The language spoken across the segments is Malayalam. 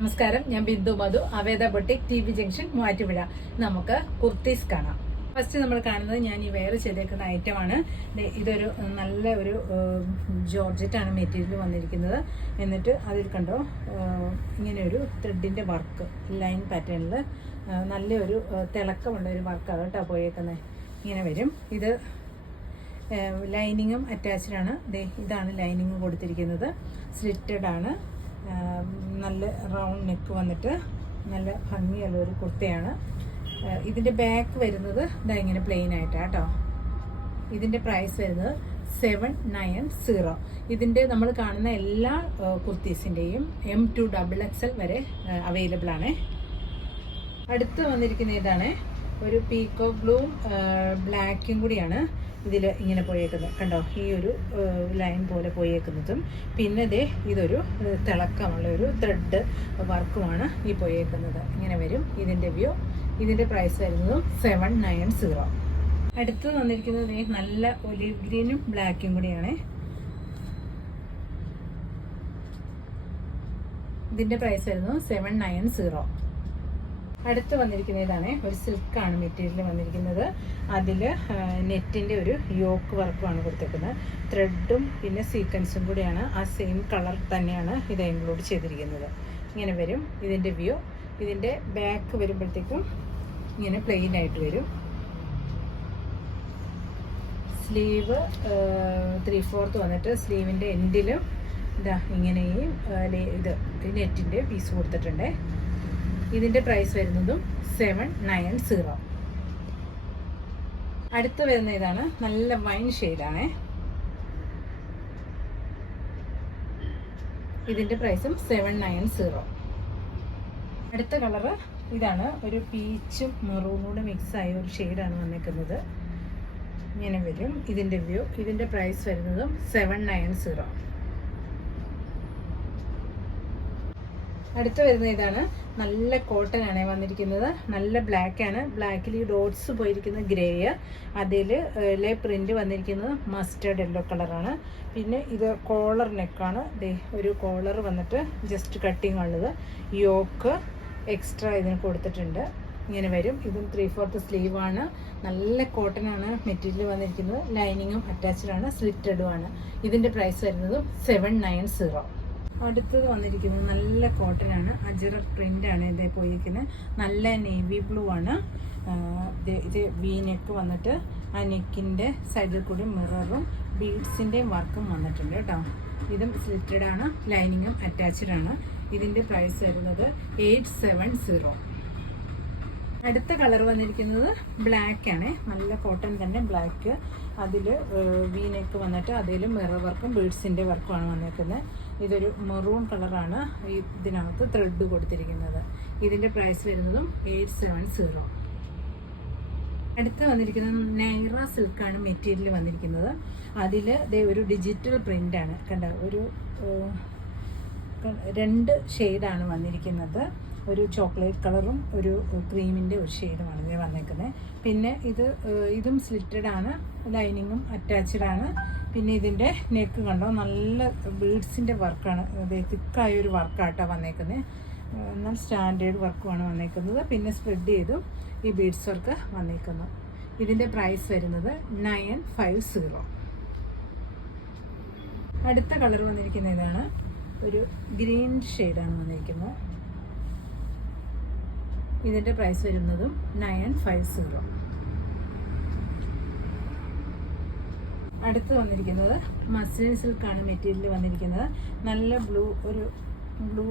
നമസ്കാരം, ഞാൻ Bindu Madhu, Aveda boutique, T B junction, Muvattupuzha. നമുക്ക് കുർത്തീസ് കാണാം. ഫസ്റ്റ് നമ്മൾ കാണുന്നത് ഞാൻ ഈ വെയർ ചെയ്തേക്കുന്ന ഐറ്റമാണ്. ഇതൊരു നല്ല ഒരു ജോർജറ്റാണ് മെറ്റീരിയൽ വന്നിരിക്കുന്നത്. എന്നിട്ട് അതിൽ കണ്ടോ ഇങ്ങനെ ഒരു ത്രെഡിൻ്റെ വർക്ക് ലൈൻ പാറ്റേണിൽ നല്ലൊരു തിളക്കമുള്ള ഒരു വർക്കാണ് കേട്ടോ പോയേക്കുന്നത്. ഇങ്ങനെ വരും. ഇത് ലൈനിങ്ങും അറ്റാച്ച്ഡാണ്. ഇതാണ് ലൈനിങ് കൊടുത്തിരിക്കുന്നത്. സ്ലിറ്റഡ് ആണ്. നല്ല റൗണ്ട് നെക്ക് വന്നിട്ട് നല്ല ഭംഗിയുള്ള ഒരു കുർത്തയാണ്. ഇതിൻ്റെ ബാക്ക് വരുന്നത് ഇതാ ഇങ്ങനെ പ്ലെയിൻ ആയിട്ടാണ് കേട്ടോ. ഇതിൻ്റെ പ്രൈസ് വരുന്നത് 790. ഇതിൻ്റെ നമ്മൾ കാണുന്ന എല്ലാ കുർത്തീസിൻ്റെയും M2 XXL വരെ അവൈലബിൾ ആണ്. അടുത്ത് വന്നിരിക്കുന്ന ഇതാണ് ഒരു പീക്കോ ബ്ലൂവും ബ്ലാക്കും കൂടിയാണ് ഇതിൽ ഇങ്ങനെ പോയേക്കുന്നത്. കണ്ടോ, ഈ ഒരു ലൈൻ പോലെ പോയേക്കുന്നതും പിന്നെ ഇതൊരു തിളക്കമുള്ള ഒരു ത്രെഡ് വർക്കുമാണ് ഈ പോയേക്കുന്നത്. ഇങ്ങനെ വരും ഇതിൻ്റെ വ്യൂ. ഇതിൻ്റെ പ്രൈസ് വരുന്നതും 790. അടുത്ത് വന്നിരിക്കുന്നത് നല്ല ഒലിവ് ഗ്രീനും ബ്ലാക്കും കൂടിയാണ്. ഇതിൻ്റെ പ്രൈസ് വരുന്നത് 790. അടുത്ത് വന്നിരിക്കുന്ന ഇതാണ് ഒരു സിൽക്കാണ് മെറ്റീരിയൽ വന്നിരിക്കുന്നത്. അതിൽ നെറ്റിൻ്റെ ഒരു യോക്ക് വർക്കുമാണ് കൊടുത്തേക്കുന്നത്. ത്രെഡും പിന്നെ സീക്വൻസും കൂടിയാണ്. ആ സെയിം കളർ തന്നെയാണ് ഇത് ഇൻക്ലൂഡ് ചെയ്തിരിക്കുന്നത്. ഇങ്ങനെ വരും ഇതിൻ്റെ വ്യൂ. ഇതിൻ്റെ ബാക്ക് വരുമ്പോഴത്തേക്കും ഇങ്ങനെ പ്ലെയിൻ ആയിട്ട് വരും. സ്ലീവ് 3/4 വന്നിട്ട് സ്ലീവിൻ്റെ എൻഡിലും ഇതാ ഇങ്ങനെയും ഇത് നെറ്റിൻ്റെ പീസ് കൊടുത്തിട്ടുണ്ട്. ഇതിൻ്റെ പ്രൈസ് വരുന്നതും 790. അടുത്ത് വരുന്ന ഇതാണ് നല്ല വൈൻ ഷെയ്ഡാണ്. ഇതിൻ്റെ പ്രൈസും 790. അടുത്ത കളറ് ഇതാണ്. ഒരു പീച്ചും മെറൂണും കൂടെ മിക്സായ ഒരു ഷെയ്ഡാണ് വന്നിരിക്കുന്നത്. ഇങ്ങനെ വരും ഇതിൻ്റെ വ്യൂ. ഇതിൻ്റെ പ്രൈസ് വരുന്നതും 790. അടുത്ത് വരുന്ന ഇതാണ് നല്ല കോട്ടൺ ആണ് വന്നിരിക്കുന്നത്. നല്ല ബ്ലാക്ക് ആണ്. ബ്ലാക്കിൽ ഈ ഡോട്ട്സ് പോയിരിക്കുന്ന ഗ്രേ. അതിൽ പ്രിന്റ് വന്നിരിക്കുന്നത് മസ്റ്റേർഡ് യെല്ലോ കളറാണ്. പിന്നെ ഇത് കോളർ നെക്കാണ്. ഒരു കോളർ വന്നിട്ട് ജസ്റ്റ് കട്ടിങ് ഉള്ളത്. യോക്ക് എക്സ്ട്രാ ഇതിന് കൊടുത്തിട്ടുണ്ട്. ഇങ്ങനെ വരും. ഇതും 3/4 സ്ലീവാണ്. നല്ല കോട്ടൺ ആണ് മെറ്റീരിയൽ വന്നിരിക്കുന്നത്. ലൈനിങ്ങും അറ്റാച്ച്ഡ് ആണ്. സ്ലിറ്റഡും ആണ്. ഇതിൻ്റെ പ്രൈസ് വരുന്നത് 790. അടുത്തത് വന്നിരിക്കുന്നത് നല്ല കോട്ടൺ ആണ്. അജറക് പ്രിന്റ് ആണ് ഇതേ പോയിരിക്കുന്നത്. നല്ല നേവി ബ്ലൂ ആണ്. ഇത് വി നെക്ക് വന്നിട്ട് ആ നെക്കിൻ്റെ സൈഡിൽ കൂടി മിററും ബീഡ്സിൻ്റെയും വർക്കും വന്നിട്ടുണ്ട് കേട്ടോ. ഇതും സ്ലിറ്റഡ് ആണ്. ലൈനിങ്ങും അറ്റാച്ച്ഡ് ആണ്. ഇതിൻ്റെ പ്രൈസ് വരുന്നത് 870. അടുത്ത കളർ വന്നിരിക്കുന്നത് ബ്ലാക്ക് ആണ്. നല്ല കോട്ടൺ തന്നെ ബ്ലാക്ക്. അതിൽ വി നെക്ക് വന്നിട്ട് അതിൽ മിറർ വർക്കും ബീഡ്സിൻ്റെ വർക്കുമാണ് വന്നിരിക്കുന്നത്. ഇതൊരു മെറൂൺ കളറാണ് ഇതിനകത്ത് ത്രെഡ് കൊടുത്തിരിക്കുന്നത്. ഇതിൻ്റെ പ്രൈസ് വരുന്നതും 870. അടുത്ത് വന്നിരിക്കുന്നത് നൈറ സിൽക്കാണ് മെറ്റീരിയൽ വന്നിരിക്കുന്നത്. അതിൽ ഒരു ഡിജിറ്റൽ പ്രിൻ്റാണ്. കണ്ട ഒരു 2 ഷെയ്ഡാണ് വന്നിരിക്കുന്നത്. ഒരു ചോക്ലേറ്റ് കളറും ഒരു ക്രീമിൻ്റെ ഒരു ഷെയ്ഡുമാണ് ഇത് വന്നേക്കുന്നത്. പിന്നെ ഇതും സ്ലിറ്റഡ് ആണ്. ലൈനിങ്ങും അറ്റാച്ച്ഡ് ആണ്. പിന്നെ ഇതിൻ്റെ നെക്ക് കണ്ടോ നല്ല ബീഡ്സിൻ്റെ വർക്കാണ്. തിക്കായൊരു വർക്കായിട്ടാണ് വന്നേക്കുന്നത്. എന്നാൽ സ്റ്റാൻഡേർഡ് വർക്കുമാണ് വന്നേക്കുന്നത്. പിന്നെ സ്പ്രെഡ് ചെയ്തും ഈ ബീഡ്സ് വർക്ക് വന്നേക്കുന്നു. ഇതിൻ്റെ പ്രൈസ് വരുന്നത് 950. അടുത്ത കളർ വന്നിരിക്കുന്ന ഇതാണ്. ഒരു ഗ്രീൻ ഷെയ്ഡാണ് വന്നിരിക്കുന്നത്. ഇതിൻ്റെ പ്രൈസ് വരുന്നതും 950. അടുത്ത് വന്നിരിക്കുന്നത് മസ്ലിൻ സിൽക്കാണ് മെറ്റീരിയൽ വന്നിരിക്കുന്നത്. നല്ല ഒരു ബ്ലൂ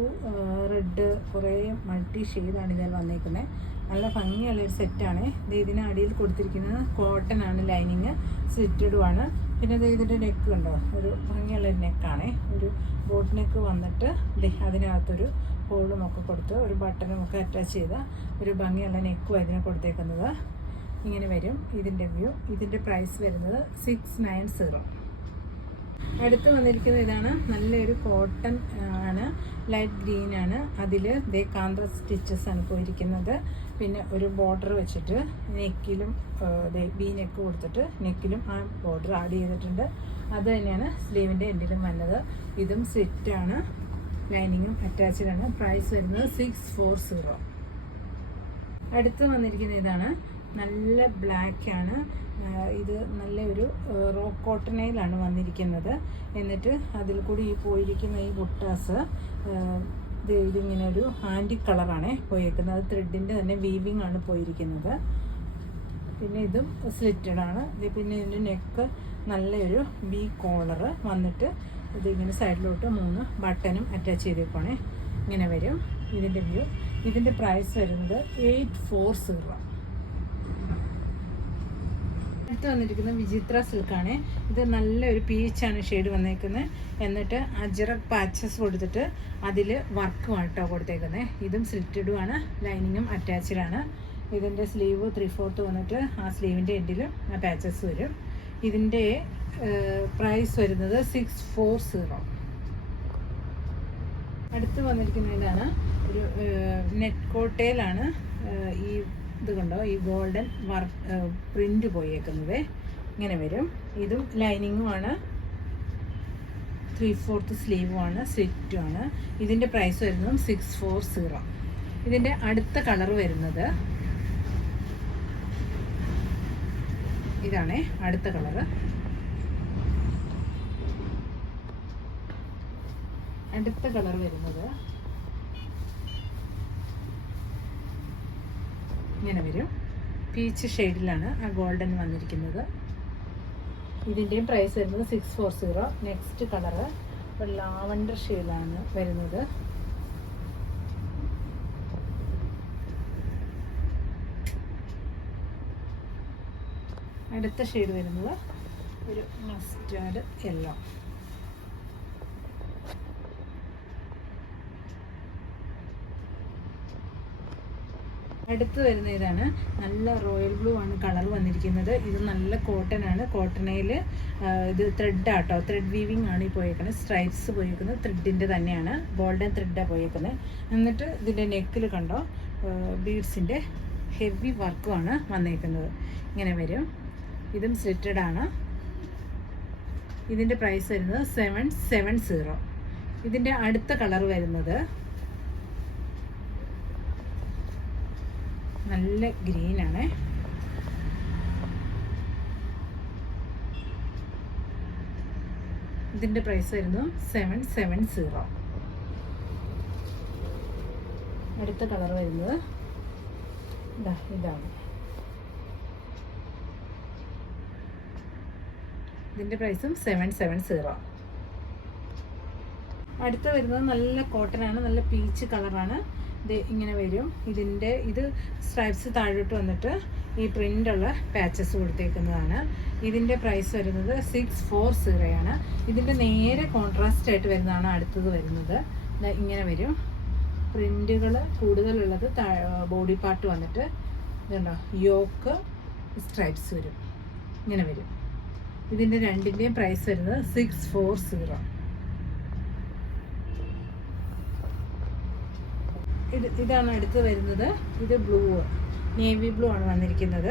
റെഡ് കുറേ മൾട്ടി ഷെയ്ഡാണ് ഇതിൽ വന്നിരിക്കുന്നത്. നല്ല ഭംഗിയുള്ളൊരു സെറ്റാണ്. ഇതിന് അടിയിൽ കൊടുത്തിരിക്കുന്നത് കോട്ടൺ ആണ്. ലൈനിങ് സ്ലിറ്റഡും ആണ്. പിന്നെ ഇതിൻ്റെ നെക്ക് കണ്ടോ, ഒരു ഭംഗിയുള്ളൊരു നെക്കാണ്. ഒരു ബോട്ട് നെക്ക് വന്നിട്ട് അതിനകത്തൊരു ഹോളും ഒക്കെ കൊടുത്ത് ഒരു ബട്ടണും ഒക്കെ അറ്റാച്ച് ചെയ്ത ഒരു ഭംഗിയുള്ള നെക്കും അതിന് കൊടുത്തേക്കുന്നത്. ഇങ്ങനെ വരും ഇതിൻ്റെ വ്യൂ. ഇതിൻ്റെ പ്രൈസ് വരുന്നത് 690. അടുത്ത് വന്നിരിക്കുന്നത് ഇതാണ്. നല്ലൊരു കോട്ടൺ ആണ്. ലൈറ്റ് ഗ്രീൻ ആണ്. അതിൽ കാന്ത സ്റ്റിച്ചസ് ആണ് പോയിരിക്കുന്നത്. പിന്നെ ഒരു ബോർഡർ വെച്ചിട്ട് നെക്കിലും ബി നെക്ക് കൊടുത്തിട്ട് നെക്കിലും ആ ബോർഡർ ആഡ് ചെയ്തിട്ടുണ്ട്. അത് തന്നെയാണ് സ്ലീവിൻ്റെ എൻഡിലും വന്നത്. ഇതും സ്ലിറ്റാണ്. ലൈനിങ്ങും അറ്റാച്ച്ഡാണ്. പ്രൈസ് വരുന്നത് 640. അടുത്ത് വന്നിരിക്കുന്ന ഇതാണ്, നല്ല ബ്ലാക്കാണ്. ഇത് നല്ലൊരു റോ കോട്ടണയിലാണ് വന്നിരിക്കുന്നത്. എന്നിട്ട് അതിൽ കൂടി ഈ പോയിരിക്കുന്ന ഈ ബുട്ടാസ് ഇതിങ്ങനെ ഒരു ആൻറ്റിക് കളറാണ് പോയിരിക്കുന്നത്. അത് ത്രെഡിൻ്റെ തന്നെ വീവിങ് ആണ് പോയിരിക്കുന്നത്. പിന്നെ ഇതും സ്ലിറ്റഡ് ആണ്. പിന്നെ ഇതിൻ്റെ നെക്ക് നല്ലൊരു വി കോളർ വന്നിട്ട് ഇതിങ്ങനെ സൈഡിലോട്ട് 3 ബട്ടണും അറ്റാച്ച് ചെയ്തേക്കുവാണേ. ഇങ്ങനെ വരും ഇതിൻ്റെ വ്യൂ. ഇതിൻ്റെ പ്രൈസ് വരുന്നത് 840. അടുത്ത് വന്നിരിക്കുന്നത് വിചിത്ര സിൽക്കാണ്. ഇത് നല്ലൊരു പീച്ചാണ് ഷെയ്ഡ് വന്നേക്കുന്നത്. എന്നിട്ട് അജറക് പാച്ചസ് കൊടുത്തിട്ട് അതിൽ വർക്കും ആട്ടോ കൊടുത്തേക്കുന്നത്. ഇതും സ്ലിറ്റഡുമാണ്, ലൈനിങ്ങും അറ്റാച്ച്ഡാണ്. ഇതിൻ്റെ സ്ലീവ് 3/4 വന്നിട്ട് ആ സ്ലീവിൻ്റെ എൻഡിലും ആ പാച്ചസ് വരും. ഇതിൻ്റെ പ്രൈസ് വരുന്നത് 640. അടുത്ത് വന്നിരിക്കുന്ന ഇതാണ്, ഒരു നെറ്റ് കോട്ടയിലാണ് ഈ ഇത് കണ്ടോ, ഈ ഗോൾഡൻ വർക്ക് പ്രിൻ്റ് പോയേക്കുന്നത്. ഇങ്ങനെ വരും. ഇതും ലൈനിങ്ങുമാണ്, 3/4 സ്ലീവുമാണ്, സ്ലിറ്റുമാണ്. ഇതിൻ്റെ പ്രൈസ് വരുന്നതും 640. ഇതിൻ്റെ അടുത്ത കളർ വരുന്നത് ഇതാണ്, അടുത്ത കളറ്. അടുത്ത കളർ വരുന്നത് ഇങ്ങനെ വരും. പീച്ച് ഷെയ്ഡിലാണ് ആ ഗോൾഡൻ വന്നിരിക്കുന്നത്. ഇതിൻ്റെയും പ്രൈസ് വരുന്നത് 640. നെക്സ്റ്റ് കളറ് ഒരു ലാവൻഡർ ഷെയ്ഡിലാണ് വരുന്നത്. അടുത്ത ഷെയ്ഡ് വരുന്നത് ഒരു മസ്റ്റാർഡ് യെല്ലോ. അടുത്ത് വരുന്ന ഇതാണ്, നല്ല റോയൽ ബ്ലൂ ആണ് കളർ വന്നിരിക്കുന്നത്. ഇത് നല്ല കോട്ടൺ ആണ്. കോട്ടണയിൽ ഇത് ത്രെഡ് ആട്ടോ, ത്രെഡ് വീവിങ് ആണ് ഈ പോയേക്കുന്നത്. സ്ട്രൈപ്സ് പോയേക്കുന്നത് ത്രെഡിൻ്റെ തന്നെയാണ്, ഗോൾഡൻ ത്രെഡാണ് പോയേക്കുന്നത്. എന്നിട്ട് ഇതിൻ്റെ നെക്കിൽ കണ്ടോ ബീഡ്സിൻ്റെ ഹെവി വർക്കുമാണ് വന്നേക്കുന്നത്. ഇങ്ങനെ വരും. ഇതും സ്ലിറ്റഡ് ആണ്. ഇതിൻ്റെ പ്രൈസ് വരുന്നത് 770. ഇതിൻ്റെ അടുത്ത കളർ വരുന്നത് നല്ല ഗ്രീനാണ്. ഇതിൻ്റെ പ്രൈസ് വരുന്നത് 770. അടുത്ത കളർ വരുന്നത് ഇതാണ്. ഇതിൻ്റെ പ്രൈസും 770. അടുത്ത വരുന്നത് നല്ല കോട്ടനാണ്, നല്ല പീച്ച് കളറാണ്. ഇത് ഇങ്ങനെ വരും. ഇത് സ്ട്രൈപ്സ് താഴോട്ട് വന്നിട്ട് ഈ പ്രിൻ്റുള്ള പാച്ചസ് കൊടുത്തേക്കുന്നതാണ്. ഇതിൻ്റെ പ്രൈസ് വരുന്നത് 640 ആണ്. ഇതിൻ്റെ നേരെ കോൺട്രാസ്റ്റ് ആയിട്ട് വരുന്നതാണ് അടുത്തത് വരുന്നത്. ഇങ്ങനെ വരും. പ്രിൻ്റുകൾ കൂടുതലുള്ളത് ബോഡി പാർട്ട് വന്നിട്ട് ഇതുണ്ടോ, യോക്ക് സ്ട്രൈപ്സ് വരും. ഇങ്ങനെ വരും. ഇതിൻ്റെ രണ്ടിൻ്റെയും പ്രൈസ് വരുന്നത് 640. ഇതാണ് അടുത്ത് വരുന്നത്. ഇത് ബ്ലൂ, നേവി ബ്ലൂ ആണ് വന്നിരിക്കുന്നത്.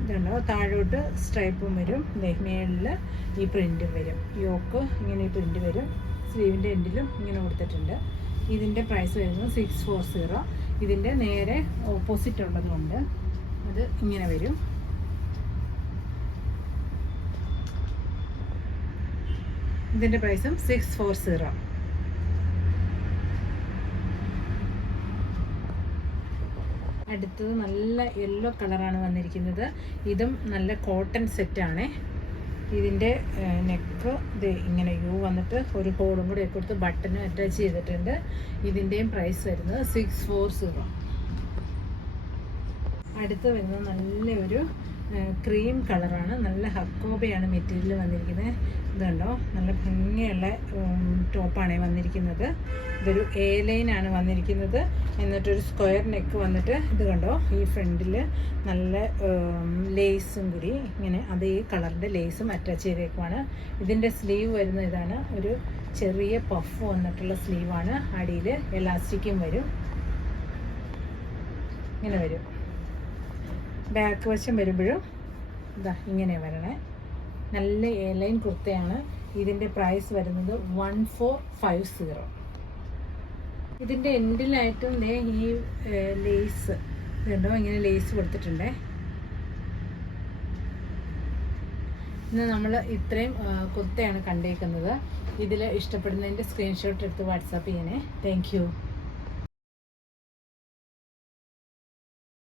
ഇതുണ്ടോ, താഴോട്ട് സ്ട്രൈപ്പും വരും, മേളിൽ ഈ പ്രിൻറ്റും വരും. യോക്ക് ഇങ്ങനെ ഈ പ്രിൻറ്റ് വരും. സ്ലീവിൻ്റെ എൻഡിലും ഇങ്ങനെ കൊടുത്തിട്ടുണ്ട്. ഇതിൻ്റെ പ്രൈസ് വരുന്നത് 640. ഇതിൻ്റെ നേരെ ഓപ്പോസിറ്റ് ഉള്ളതുകൊണ്ട് അത് ഇങ്ങനെ വരും. ഇതിൻ്റെ പ്രൈസും 640. അടുത്തത് നല്ല യെല്ലോ കളറാണ് വന്നിരിക്കുന്നത്. ഇതും നല്ല കോട്ടൺ സെറ്റാണ്. ഇതിൻ്റെ നെക്ക് ഇത് ഇങ്ങനെ യു വന്നിട്ട് ഒരു ഹോളും കൂടി കൊടുത്ത് ബട്ടനും അറ്റാച്ച് ചെയ്തിട്ടുണ്ട്. ഇതിൻ്റെയും പ്രൈസ് വരുന്നത് 640. അടുത്ത് വരുന്നത് നല്ലൊരു ക്രീം കളറാണ്. നല്ല ഹക്കോബയാണ് മെറ്റീരിയൽ വന്നിരിക്കുന്നത്. ഇതുണ്ടോ, നല്ല ഭംഗിയുള്ള ടോപ്പാണ് വന്നിരിക്കുന്നത്. ഇതൊരു എ ലൈനാണ് വന്നിരിക്കുന്നത്. എന്നിട്ടൊരു സ്ക്വയർ നെക്ക് വന്നിട്ട് ഇത് കണ്ടോ, ഈ ഫ്രണ്ടിൽ നല്ല ലേസും കൂടി ഇങ്ങനെ അതേ കളറിൻ്റെ ലേസും അറ്റാച്ച് ചെയ്തേക്കുവാണ്. ഇതിൻ്റെ സ്ലീവ് വരുന്ന ഇതാണ്, ഒരു ചെറിയ പഫ് വന്നിട്ടുള്ള സ്ലീവാണ്. അടിയിൽ എലാസ്റ്റിക്കും വരും. ഇങ്ങനെ വരും. ബാക്ക് വശം വരുമ്പോഴും ഇതാ ഇങ്ങനെ വരണേ. നല്ല എ ലൈൻ കുർത്തയാണ്. ഇതിൻ്റെ പ്രൈസ് വരുന്നത് 1450. ഇതിൻ്റെ എൻഡിലായിട്ടും ദേ ഈ ലേസ് ഇതുണ്ടോ, ഇങ്ങനെ ലേസ് കൊടുത്തിട്ടുണ്ടേ. ഇന്ന് നമ്മൾ ഇത്രയും കുർത്തയാണ് കണ്ടേക്കുന്നത്. ഇതിൽ ഇഷ്ടപ്പെടുന്നതിൻ്റെ സ്ക്രീൻഷോട്ട് എടുത്ത് വാട്സാപ്പ് ചെയ്യണേ. Thank you.